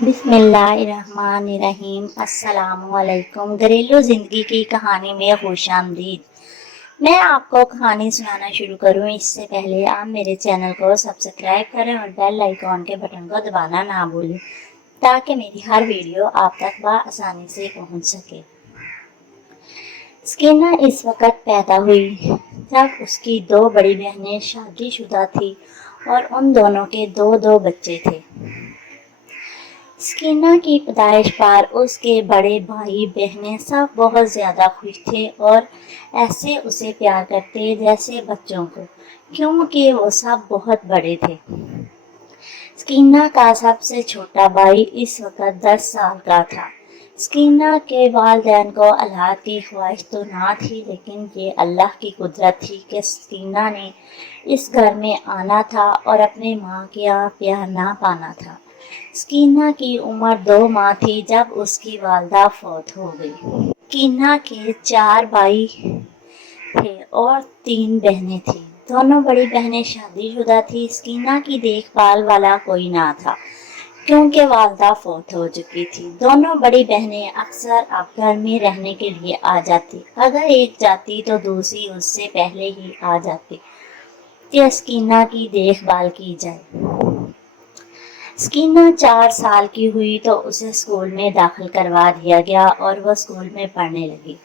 बिस्मिल्लाहिर्रहमानिर्रहीम। अस्सलाम वालेकुम। घरेलू ज़िंदगी की कहानी में खुश आमदीद। मैं आपको कहानी सुनाना शुरू करूं इससे पहले आप मेरे चैनल को सब्सक्राइब करें और बेल आइकॉन के बटन को दबाना ना भूलें ताकि मेरी हर वीडियो आप तक आसानी से पहुंच सके। स्कीना इस वक्त पैदा हुई जब उसकी दो बड़ी बहनें शादीशुदा थी और उन दोनों के दो दो बच्चे थे। स्कीना की पैदाइश पर उसके बड़े भाई बहनें सब बहुत ज़्यादा खुश थे और ऐसे उसे प्यार करते जैसे बच्चों को, क्योंकि वो सब बहुत बड़े थे। स्कीना का सबसे छोटा भाई इस वक्त 10 साल का था। स्कीना के वालिदैन को औलाद की ख्वाहिश तो ना थी, लेकिन ये अल्लाह की कुदरत थी कि स्कीना ने इस घर में आना था और अपने माँ का प्यार ना पाना था। स्कीना की उम्र 2 माह थी जब उसकी वालदा फौत हो गई। स्कीना के 4 भाई थे और 3 बहनें थीं। दोनों बड़ी बहनें शादीशुदा थी। स्कीना की देखभाल वाला कोई ना था क्योंकि वालदा फौत हो चुकी थी। दोनों बड़ी बहनें अक्सर अब घर में रहने के लिए आ जाती। अगर एक जाती तो दूसरी उससे पहले ही आ जाती कि स्कीना की देखभाल की जाए। स्कीना 4 साल की हुई तो उसे स्कूल में दाखिल करवा दिया गया और वह स्कूल में पढ़ने लगी।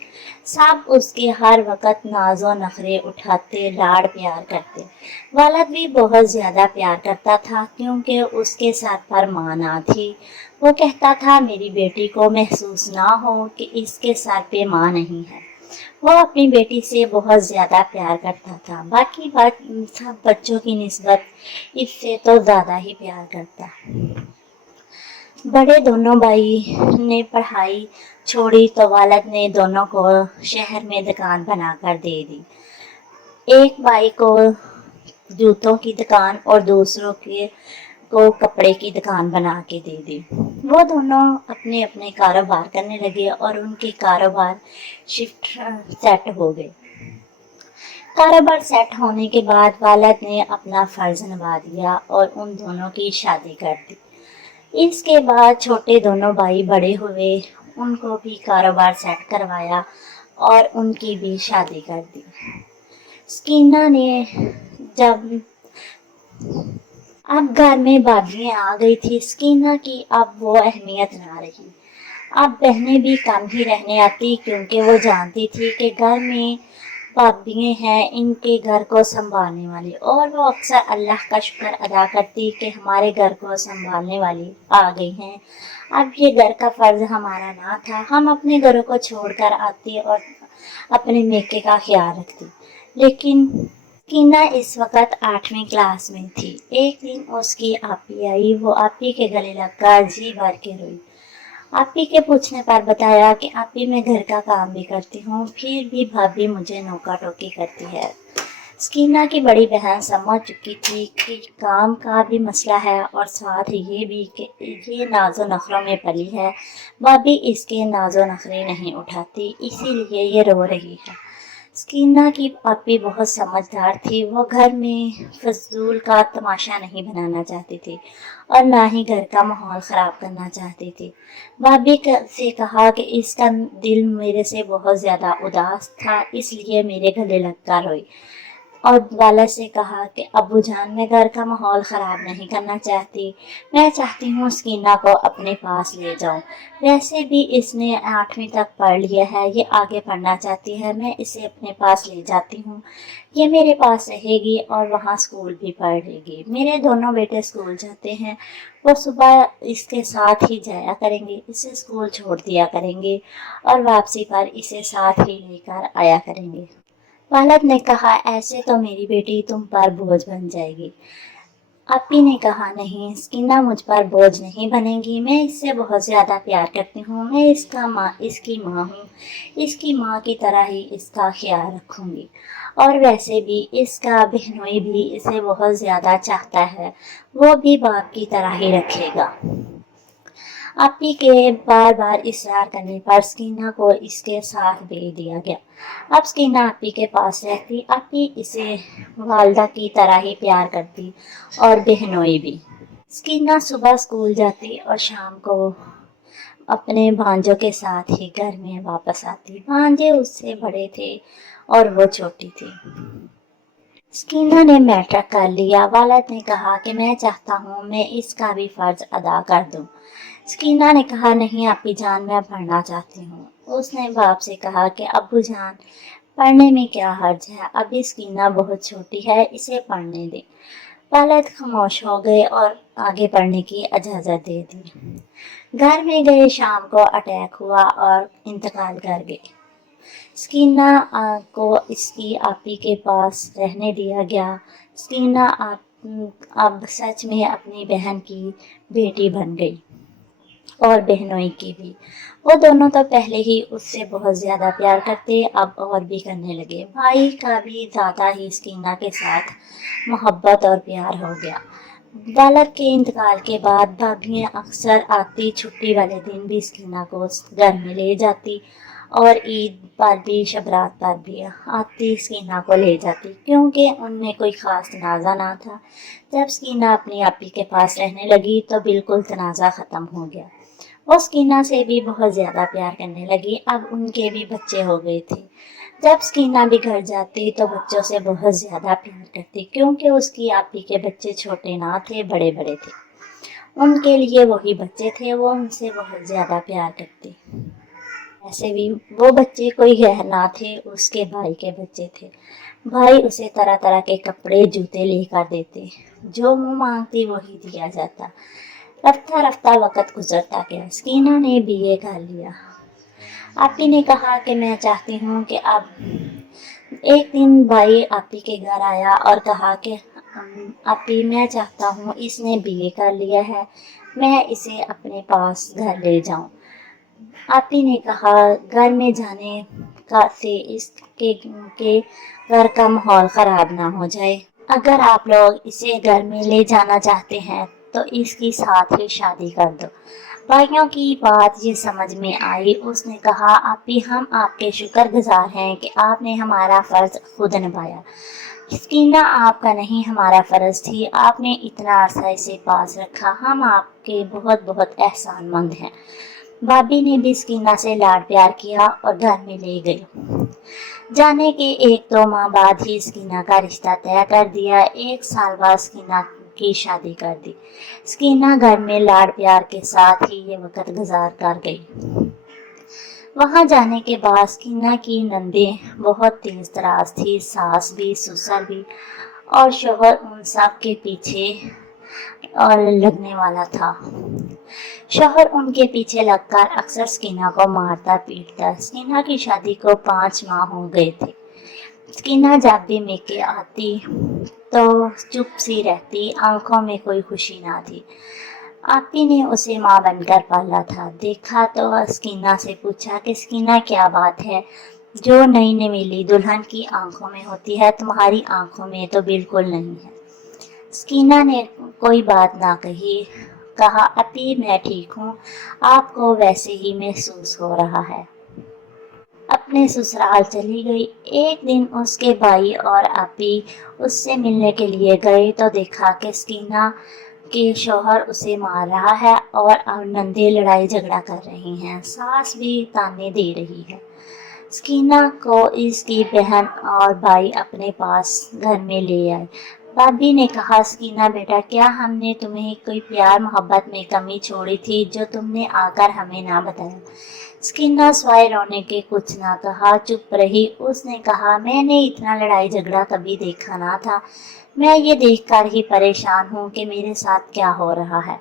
सब उसके हर वक्त नाज़ो नखरे उठाते, लाड़ प्यार करते। वालिद भी बहुत ज़्यादा प्यार करता था क्योंकि उसके सर पर माँ ना थी। वो कहता था मेरी बेटी को महसूस ना हो कि इसके सर पे माँ नहीं है। वो अपनी बेटी से बहुत ज़्यादा प्यार करता था। बाकी सब बच्चों की निस्बत इससे तो ज़्यादा ही प्यार करता। बड़े दोनों भाई ने पढ़ाई छोड़ी तो वालिद ने दोनों को शहर में दुकान बनाकर दे दी। एक भाई को जूतों की दुकान और दूसरों को कपड़े की दुकान बना के दे दी। वो दोनों अपने अपने कारोबार करने लगे और उनके कारोबार शिफ्ट सेट हो गए। कारोबार सेट होने के बाद वालिद ने अपना फ़र्ज निभा दिया और उन दोनों की शादी कर दी। इसके बाद छोटे दोनों भाई बड़े हुए, उनको भी कारोबार सेट करवाया और उनकी भी शादी कर दी। स्कीना ने जब अब घर में भाभियाँ आ गई थी, स्कीना की अब वो अहमियत ना रही। अब बहनें भी कम ही रहने आती क्योंकि वो जानती थी कि घर में भाभियाँ हैं इनके घर को संभालने वाली, और वो अक्सर अल्लाह का शुक्र अदा करती कि हमारे घर को संभालने वाली आ गई हैं। अब ये घर का फ़र्ज हमारा ना था। हम अपने घरों को छोड़कर आती और अपने मेके का ख्याल रखती। लेकिन स्कीना इस वक्त 8वीं क्लास में थी। एक दिन उसकी आपी आई। वो आपी के गले लगकर जी भर के रोई। आपी के पूछने पर बताया कि आपी मैं घर का काम भी करती हूँ, फिर भी भाभी मुझे नोका टोकी करती है। स्कीना की बड़ी बहन समझ चुकी थी कि काम का भी मसला है और साथ ये भी कि ये नाज़ो नखरों में पली है। भाभी इसके नाज़ो नखरे नहीं उठाती, इसीलिए ये रो रही है। स्कीना की पापी बहुत समझदार थी। वो घर में फजूल का तमाशा नहीं बनाना चाहती थी और ना ही घर का माहौल ख़राब करना चाहती थी। भाभी से कहा कि इसका दिल मेरे से बहुत ज़्यादा उदास था, इसलिए मेरे गले लगकर रोई। और वाला से कहा कि अब्बू जान मैं घर का माहौल ख़राब नहीं करना चाहती, मैं चाहती हूँ स्कीना को अपने पास ले जाऊँ। वैसे भी इसने 8वीं तक पढ़ लिया है, ये आगे पढ़ना चाहती है, मैं इसे अपने पास ले जाती हूँ, ये मेरे पास रहेगी और वहाँ स्कूल भी पढ़ेगी। मेरे दोनों बेटे स्कूल जाते हैं, वो सुबह इसके साथ ही जाया करेंगे, इसे स्कूल छोड़ दिया करेंगे और वापसी पर इसे साथ ही लेकर आया करेंगे। वालिद ने कहा ऐसे तो मेरी बेटी तुम पर बोझ बन जाएगी। आपी ने कहा नहीं, स्कीना मुझ पर बोझ नहीं बनेगी, मैं इससे बहुत ज़्यादा प्यार करती हूँ, मैं इसकी माँ हूँ, इसकी माँ की तरह ही इसका ख्याल रखूँगी। और वैसे भी इसका बहनोई भी इसे बहुत ज़्यादा चाहता है, वो भी बाप की तरह ही रखेगा। आपी के बार बार इसरार करने पर स्कीना को इसके साथ भेज दिया गया। अब स्कीना आपी के पास रहती। आपी इसे वालदा की तरह ही प्यार करती और बहनोई भी। स्कीना सुबह स्कूल जाती और शाम को अपने भांजों के साथ ही घर में वापस आती। भांजे उससे बड़े थे और वो छोटी थी। स्कीना ने मैट्रिक कर लिया। वालिद ने कहा कि मैं चाहता हूँ मैं इसका भी फर्ज अदा कर दूँ। स्कीना ने कहा, नहीं आपी जान, मैं पढ़ना चाहती हूँ। उसने बाप से कहा कि अब्बू जान, पढ़ने में क्या हर्ज है, अभी स्कीना बहुत छोटी है, इसे पढ़ने दे। वालिद खामोश हो गए और आगे पढ़ने की इजाज़त दे दी। घर में गए शाम को अटैक हुआ और इंतकाल कर गए। स्कीना को इसकी आपी के पास रहने दिया गया। स्कीना अब सच में अपनी बहन की बेटी बन गई और बहनोई की भी। वो दोनों तो पहले ही उससे बहुत ज़्यादा प्यार करते, अब और भी करने लगे। भाई का भी ज़्यादा ही स्कीना के साथ मोहब्बत और प्यार हो गया। वालिद के इंतकाल के बाद भाभियाँ अक्सर आती, छुट्टी वाले दिन भी स्कीना को घर में ले जाती और ईद पर भी शबरात पर भी आती, स्कीना को ले जाती, क्योंकि उनमें कोई ख़ास तनाज़ा ना था। जब स्कीना अपनी आपी के पास रहने लगी तो बिल्कुल तनाज़ा ख़त्म हो गया। वो स्कीना से भी बहुत ज़्यादा प्यार करने लगी। अब उनके भी बच्चे हो गए थे। जब स्कीना भी घर जाती तो बच्चों से बहुत ज़्यादा प्यार करती, क्योंकि उसकी आपी के बच्चे छोटे ना थे, बड़े बड़े थे। उनके लिए वही बच्चे थे, वो उनसे बहुत ज़्यादा प्यार करती। ऐसे भी वो बच्चे कोई गैर ना थे, उसके भाई के बच्चे थे। भाई उसे तरह तरह के कपड़े, जूते लेकर देते, जो मुँह मांगती वही दिया जाता। रफ्ता रफ्ता वक़्त गुजरता गया। स्कीना ने बीए कर लिया। आपी ने कहा कि मैं चाहती हूँ कि अब एक दिन भाई आपी के घर आया और कहा कि आपी, मैं चाहता हूँ, इसने बीए कर लिया है, मैं इसे अपने पास घर ले जाऊँ। आपी ने कहा, घर में जाने का से इसके के घर का माहौल ख़राब ना हो जाए। अगर आप लोग इसे घर में ले जाना चाहते हैं तो इसकी साथ ही शादी कर दो। भाइयों की बात ये समझ में आई। उसने कहा, आपी, हम आपके शुक्रगुजार हैं कि आपने हमारा फ़र्ज खुद निभाया। स्कीना आपका नहीं, हमारा फ़र्ज थी। आपने इतना अरसा इसे पास रखा, हम आपके बहुत बहुत एहसानमंद हैं। भाभी ने भी स्कीना से लाड प्यार किया और घर में ले गई। जाने के 1-2 माह बाद ही स्कीना का रिश्ता तय कर दिया। 1 साल बाद स्कीना की शादी कर दी। स्कीना घर में लाड प्यार के साथ ही ये वक्त गुजार कर गई। वहाँ जाने के बाद स्कीना की नंदें बहुत तेज तराज थी, सास भी, ससुर भी, और शोहर उन सब के पीछे और लगने वाला था। शोहर उनके पीछे लगकर अक्सर स्कीना को मारता पीटता। स्कीना की शादी को 5 माह हो गए थे। स्कीना जब भी मेके आती तो चुप सी रहती, आंखों में कोई खुशी ना थी। आपी ने उसे माँ बनकर पाला था। देखा तो स्कीना से पूछा कि स्कीना, क्या बात है, जो नई नवेली दुल्हन की आंखों में होती है तुम्हारी आंखों में तो बिल्कुल नहीं है। स्कीना ने कोई बात ना कही। कहा, आपी, मैं ठीक हूँ, आपको वैसे ही महसूस हो रहा है। अपने ससुराल चली गई। एक दिन उसके भाई और आपी उससे मिलने के लिए गए तो देखा कि स्कीना के शौहर उसे मार रहा है और नंदे लड़ाई झगड़ा कर रही हैं। सास भी ताने दे रही है। स्कीना को इसकी बहन और भाई अपने पास घर में ले आए। भाभी ने कहा, स्कीना बेटा, क्या हमने तुम्हें कोई प्यार मोहब्बत में कमी छोड़ी थी जो तुमने आकर हमें ना बताया? स्कीना स्वाय रोने के कुछ ना कहा, चुप रही। उसने कहा, मैंने इतना लड़ाई झगड़ा कभी देखा ना था। मैं ये देखकर ही परेशान हूँ कि मेरे साथ क्या हो रहा है।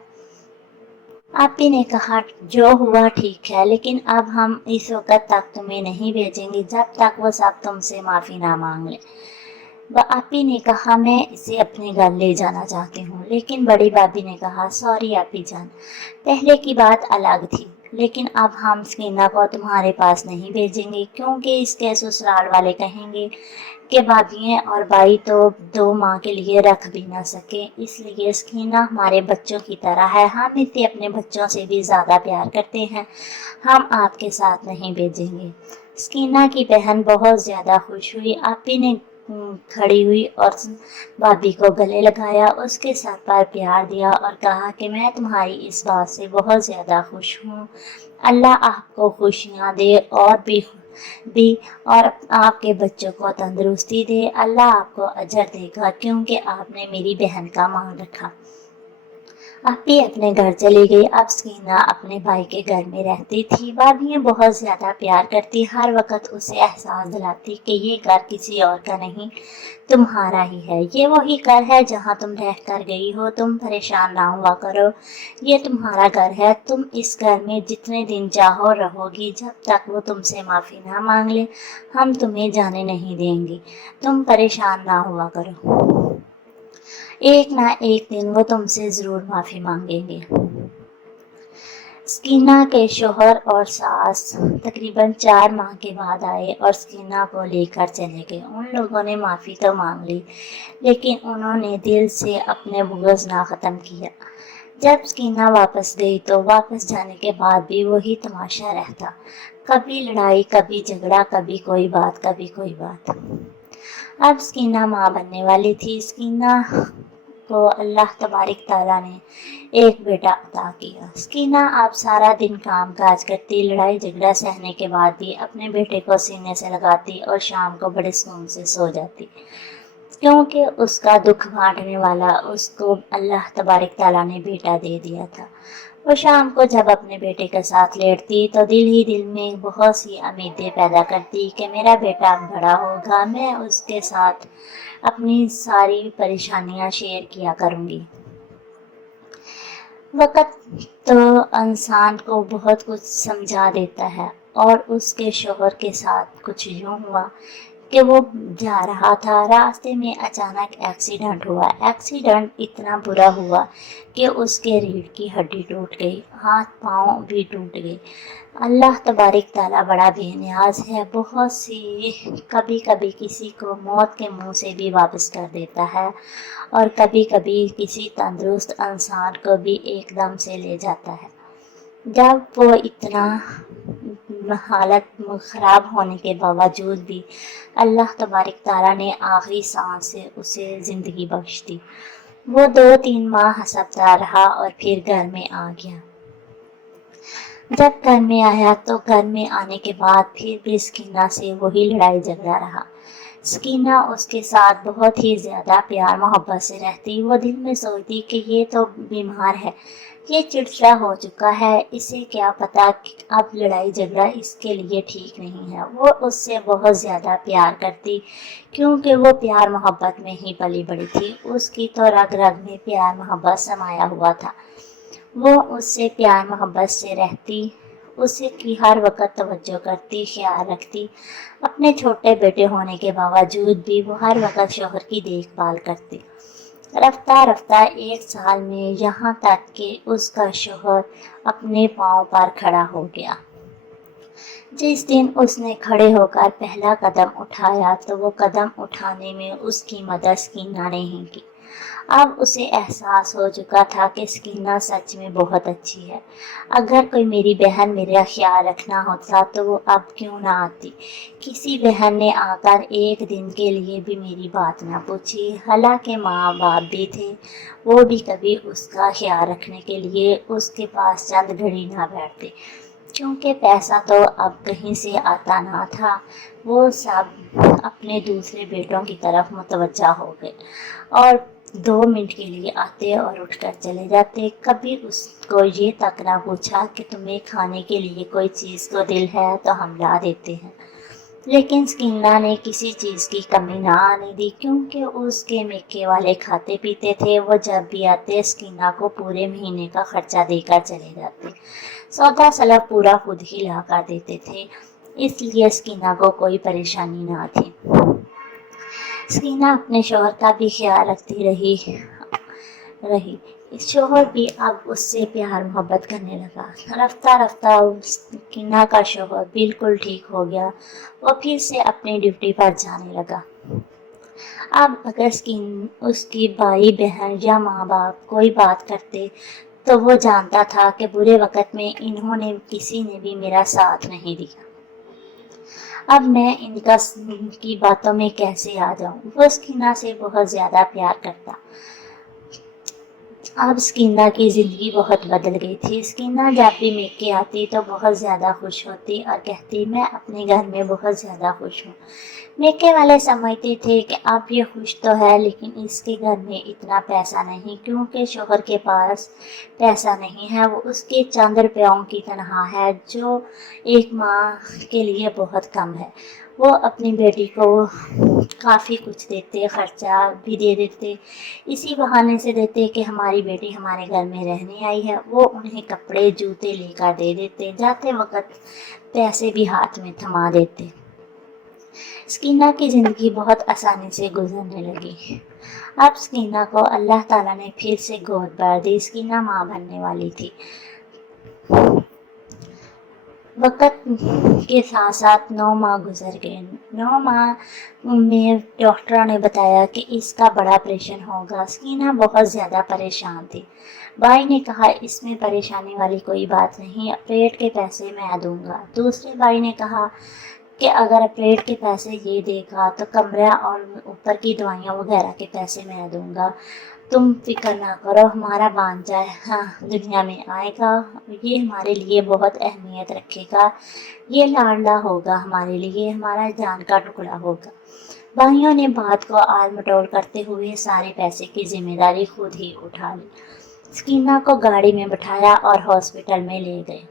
आपी ने कहा, जो हुआ ठीक है, लेकिन अब हम इस वक्त तक तुम्हें नहीं भेजेंगे जब तक वो सब तुमसे माफ़ी ना मांग ले। आपी ने कहा, मैं इसे अपने घर ले जाना चाहती हूँ। लेकिन बड़ी भाभी ने कहा, सॉरी आपी जान, पहले की बात अलग थी, लेकिन अब हम स्कीना को तुम्हारे पास नहीं भेजेंगे, क्योंकि इसके ससुराल वाले कहेंगे कि भाभी और भाई तो 2 माह के लिए रख भी ना सके। इसलिए स्कीना हमारे बच्चों की तरह है, हम इसे अपने बच्चों से भी ज़्यादा प्यार करते हैं, हम आपके साथ नहीं भेजेंगे। स्कीना की बहन बहुत ज़्यादा खुश हुई। आपी ने کھڑی ہوئی اور بھابھی کو گلے لگایا، اس کے سر پر پیار دیا اور کہا کہ میں تمہاری اس بات سے بہت زیادہ خوش ہوں، اللہ آپ کو خوشیاں دے اور بھی اور آپ کے بچوں کو تندرستی دے، اللہ آپ کو اجر دے گا کیونکہ آپ نے میری بہن کا مان رکھا۔ اب بھی اپنے گھر چلی گئی۔ اب سکینہ اپنے بھائی کے گھر میں رہتی تھی۔ بھابیاں بہت زیادہ پیار کرتی، ہر وقت اسے احساس دلاتی کہ یہ گھر کسی اور کا نہیں، تمہارا ہی ہے، یہ وہی گھر ہے جہاں تم رہ کر گئی ہو، تم پریشان نہ ہوا کرو، یہ تمہارا گھر ہے، تم اس گھر میں جتنے دن چاہو رہو گی، جب تک وہ تم سے معافی نہ مانگ لے ہم تمہیں جانے نہیں دیں گے، تم پریشان نہ ہوا کرو، ایک نہ ایک دن وہ تم سے ضرور معافی مانگیں گے۔ سکینہ کے شوہر اور ساس تقریباً 4 ماہ کے بعد آئے اور سکینہ کو لے کر چلے گئے۔ ان لوگوں نے معافی تو مانگ لی لیکن انہوں نے دل سے اپنے بغض نہ ختم کیا۔ جب سکینہ واپس گئی تو واپس جانے کے بعد بھی وہی تماشا رہتا، کبھی لڑائی، کبھی جھگڑا، کبھی کوئی بات، کبھی کوئی بات۔ اب سکینہ ماں بننے والی تھی۔ سکینہ کو اللہ تبارک تعالیٰ نے ایک بیٹا عطا کیا۔ سکینہ اب سارا دن کام کاج کرتی، لڑائی جھگڑا سہنے کے بعد بھی اپنے بیٹے کو سینے سے لگاتی اور شام کو بڑے سکون سے سو جاتی، کیونکہ اس کا دکھ بانٹنے والا اس کو اللہ تبارک تعالیٰ نے بیٹا دے دیا تھا۔ وہ شام کو جب اپنے بیٹے کے ساتھ لیٹتی تو دل ہی دل میں بہت سی امیدیں پیدا کرتی کہ میرا بیٹا بڑا ہوگا، میں اس کے ساتھ اپنی ساری پریشانیاں شیئر کیا کروں گی۔ وقت تو انسان کو بہت کچھ سمجھا دیتا ہے، اور اس کے شوہر کے ساتھ کچھ یوں ہوا کہ وہ جا رہا تھا، راستے میں اچانک ایکسیڈنٹ ہوا۔ ایکسیڈنٹ اتنا برا ہوا کہ اس کے ریڑھ کی ہڈی ٹوٹ گئی، ہاتھ پاؤں بھی ٹوٹ گئے۔ اللہ تبارک تعالیٰ بڑا بے نیاز ہے، بہت سی کبھی کبھی کسی کو موت کے منہ سے بھی واپس کر دیتا ہے اور کبھی کبھی کسی تندرست انسان کو بھی ایک دم سے لے جاتا ہے۔ جب وہ اتنا حالت خراب ہونے کے باوجود بھی اللہ تبارک تعالیٰ نے آخری سانس سے اسے زندگی بخش دی۔ وہ 2-3 ماہ ہسپتال رہا اور پھر گھر میں آ گیا۔ جب گھر میں آیا تو گھر میں آنے کے بعد پھر بھی سکینہ سے وہی لڑائی جھگڑا رہا۔ سکینہ اس کے ساتھ بہت ہی زیادہ پیار محبت سے رہتی۔ وہ دل میں سوچتی کہ یہ تو بیمار ہے، یہ چڑچڑا ہو چکا ہے، اسے کیا پتا اب لڑائی جھگڑا اس کے لیے ٹھیک نہیں ہے۔ وہ اس سے بہت زیادہ پیار کرتی کیونکہ وہ پیار محبت میں ہی پلی بڑی تھی، اس کی تو رگ رگ میں پیار محبت سمایا ہوا تھا۔ وہ اس سے پیار محبت سے رہتی، اسے کی ہر وقت توجہ کرتی، خیال رکھتی، اپنے چھوٹے بیٹے ہونے کے باوجود بھی وہ ہر وقت شوہر کی دیکھ بھال کرتی۔ رفتہ رفتہ 1 سال میں یہاں تک کہ اس کا شوہر اپنے پاؤں پر کھڑا ہو گیا۔ جس دن اس نے کھڑے ہو کر پہلا قدم اٹھایا تو وہ قدم اٹھانے میں اس کی مدد سکینہ نے ہی کی۔ اب اسے احساس ہو چکا تھا کہ سکینہ سچ میں بہت اچھی ہے، اگر کوئی میری بہن میرا خیال رکھنا ہوتا تو وہ اب کیوں نہ آتی۔ کسی بہن نے آ کر ایک دن کے لیے بھی میری بات نہ پوچھی، حالانکہ ماں باپ بھی تھے، وہ بھی کبھی اس کا خیال رکھنے کے لیے اس کے پاس چند گھڑی نہ بیٹھتے، کیونکہ پیسہ تو اب کہیں سے آتا نہ تھا۔ وہ سب اپنے دوسرے بیٹوں کی طرف متوجہ ہو گئے اور 2 منٹ کے لیے آتے اور اٹھ کر چلے جاتے، کبھی اس کو یہ تک نہ پوچھا کہ تمہیں کھانے کے لیے کوئی چیز کو دل ہے تو ہم لا دیتے ہیں۔ لیکن سکینہ نے کسی چیز کی کمی نہ آنے دی، کیونکہ اس کے میکے والے کھاتے پیتے تھے۔ وہ جب بھی آتے سکینہ کو پورے مہینے کا خرچہ دے کر چلے جاتے، سودا سلف پورا خود ہی لا کر دیتے تھے، اس لیے سکینہ کو کوئی پریشانی نہ تھی۔ سکینہ اپنے شوہر کا بھی خیال رکھتی رہی۔ شوہر بھی اب اس سے پیار محبت کرنے لگا۔ رفتہ رفتہ سکینہ کا شوہر بالکل ٹھیک ہو گیا، وہ پھر سے اپنی ڈیوٹی پر جانے لگا۔ اب اگر اس کی بھائی بہن یا ماں باپ کوئی بات کرتے تو وہ جانتا تھا کہ برے وقت میں انہوں نے کسی نے بھی میرا ساتھ نہیں دیا۔ اب میں کی باتوں میں کیسے آ جاؤں۔ وہ سکینہ سے بہت زیادہ پیار کرتا۔ اب سکینہ کی زندگی بہت بدل گئی تھی۔ سکینہ جب بھی میکے آتی تو بہت زیادہ خوش ہوتی اور کہتی میں اپنے گھر میں بہت زیادہ خوش ہوں۔ میکے والے سمجھتے تھے کہ اب یہ خوش تو ہے لیکن اس کے گھر میں اتنا پیسہ نہیں، کیونکہ شوہر کے پاس پیسہ نہیں ہے، وہ اس کے چند روپیوں کی تنخواہ ہے جو ایک ماہ کے لیے بہت کم ہے۔ وہ اپنی بیٹی کو کافی کچھ دیتے، خرچہ بھی دے دیتے، اسی بہانے سے دیتے کہ ہماری بیٹی ہمارے گھر میں رہنے آئی ہے۔ وہ انہیں کپڑے جوتے لے کر دے دیتے، جاتے وقت پیسے بھی ہاتھ میں تھما دیتے۔ سکینہ کی زندگی بہت آسانی سے گزرنے لگی۔ اب سکینہ کو اللہ تعالیٰ نے پھر سے گود بھر دی۔ سکینہ ماں بننے والی تھی۔ وقت کے ساتھ ساتھ 9 ماہ گزر گئے۔ 9 ماہ میں ڈاکٹروں نے بتایا کہ اس کا بڑا آپریشن ہوگا۔ سکینہ بہت زیادہ پریشان تھی۔ بھائی نے کہا اس میں پریشانی والی کوئی بات نہیں، آپریٹ کے پیسے میں دوں گا۔ دوسرے بھائی نے کہا کہ اگر آپریٹ کے پیسے یہ دے گا تو کمرہ اور اوپر کی دوائیاں وغیرہ کے پیسے میں دوں گا، تم فکر نہ کرو، ہمارا بانجا دنیا میں آئے گا، یہ ہمارے لیے بہت اہمیت رکھے گا، یہ لاڈلا ہوگا ہمارے لیے، ہمارا جان کا ٹکڑا ہوگا۔ بھائیوں نے بات کو آل مٹول کرتے ہوئے سارے پیسے کی ذمہ داری خود ہی اٹھا لی۔ سکینہ کو گاڑی میں بٹھایا اور ہاسپٹل میں لے گئے۔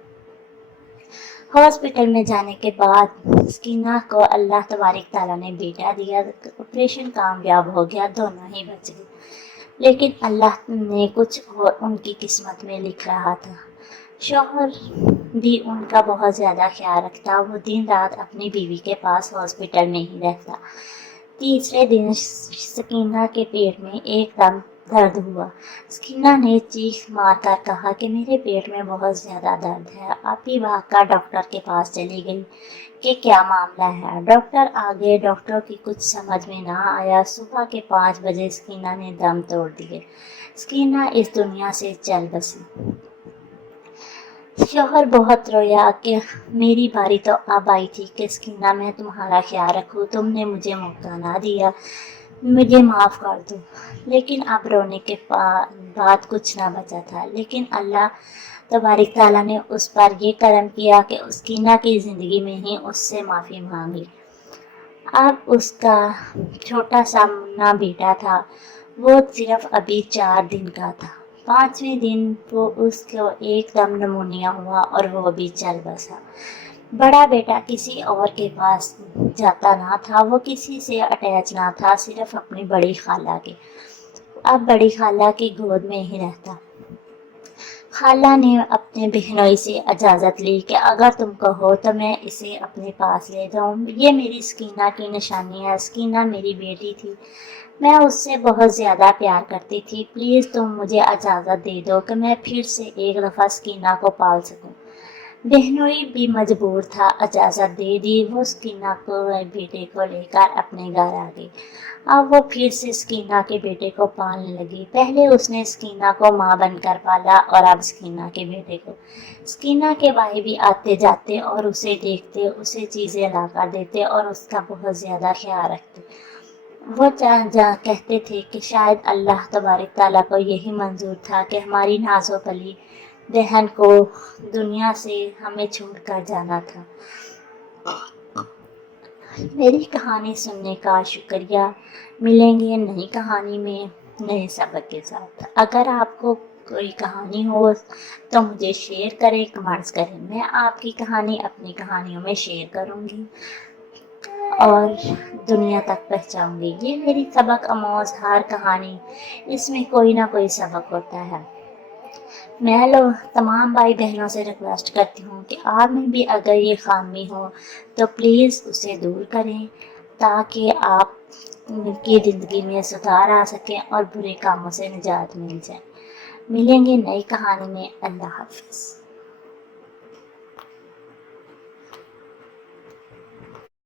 ہاسپٹل میں جانے کے بعد سکینہ کو اللہ تبارک تعالیٰ نے بیٹا دیا۔ آپریشن کامیاب ہو گیا، دونوں ہی بچ گئے، لیکن اللہ نے کچھ اور ان کی قسمت میں لکھ رہا تھا۔ شوہر بھی ان کا بہت زیادہ خیال رکھتا، وہ دن رات اپنی بیوی کے پاس ہاسپٹل میں ہی رہتا۔ تیسرے دن سکینہ کے پیٹ میں ایک دم درد ہوا۔ سکینہ نے چیخ مار کر کہا کہ میرے پیٹ میں بہت زیادہ درد ہے۔ ابھی بھاگ کر ڈاکٹر کے پاس چلی گئی کہ کیا معاملہ ہے۔ ڈاکٹر آ گئے، ڈاکٹر کی کچھ سمجھ میں نہ آیا۔ صبح کے 5 بجے سکینہ نے دم توڑ دیے۔ سکینہ اس دنیا سے چل بسی۔ شوہر بہت رویا کہ میری باری تو اب آئی تھی کہ سکینہ میں تمہارا خیال رکھوں، تم نے مجھے موقع نہ دیا، مجھے معاف کر دو۔ لیکن اب رونے کے بعد کچھ نہ بچا تھا، لیکن اللہ تبارک تعالیٰ نے اس پر یہ کرم کیا کہ سکینہ کی زندگی میں ہی اس سے معافی مانگ لی۔ اب اس کا چھوٹا سا منا بیٹا تھا، وہ صرف ابھی 4 دن کا تھا۔ 5ویں دن وہ اس کو ایک دم نمونیا ہوا اور وہ بھی چل بسا۔ بڑا بیٹا کسی اور کے پاس جاتا نہ تھا، وہ کسی سے اٹیچ نہ تھا، صرف اپنی بڑی خالہ کے۔ اب بڑی خالہ کی گود میں ہی رہتا۔ خالہ نے اپنے بہنوئی سے اجازت لی کہ اگر تم کہو تو میں اسے اپنے پاس لے جاؤں، یہ میری سکینہ کی نشانی ہے، سکینہ میری بیٹی تھی، میں اس سے بہت زیادہ پیار کرتی تھی، پلیز تم مجھے اجازت دے دو کہ میں پھر سے ایک دفعہ سکینہ کو پال سکوں۔ بہنوئی بھی مجبور تھا، اجازت دے دی۔ وہ سکینہ کو بیٹے کو لے کر اپنے گھر آ گئی۔ اب وہ پھر سے سکینہ کے بیٹے کو پالنے لگی۔ پہلے اس نے سکینہ کو ماں بن کر پالا اور اب سکینہ کے بیٹے کو۔ سکینہ کے بھائی بھی آتے جاتے اور اسے دیکھتے، اسے چیزیں لا کر دیتے اور اس کا بہت زیادہ خیال رکھتے۔ وہ کہتے تھے کہ شاید اللہ تبارک تعالیٰ کو یہی منظور تھا کہ ہماری نازو پلی بہن کو دنیا سے ہمیں چھوڑ کر جانا تھا۔ میری کہانی سننے کا شکریہ۔ ملیں گے نئی کہانی میں نئے سبق کے ساتھ۔ اگر آپ کو کوئی کہانی ہو تو مجھے شیئر کریں، کمنٹس کریں، میں آپ کی کہانی اپنی کہانیوں میں شیئر کروں گی اور دنیا تک پہنچاؤں گی۔ یہ میری سبق آموز ہر کہانی، اس میں کوئی نہ کوئی سبق ہوتا ہے۔ میں تمام بھائی بہنوں سے ریکویسٹ کرتی ہوں کہ آپ میں بھی اگر یہ خامی ہو تو پلیز اسے دور کریں تاکہ آپ کی زندگی میں سدھار آ سکیں اور برے کاموں سے نجات مل جائے۔ ملیں گے نئی کہانی میں۔ اللہ حافظ۔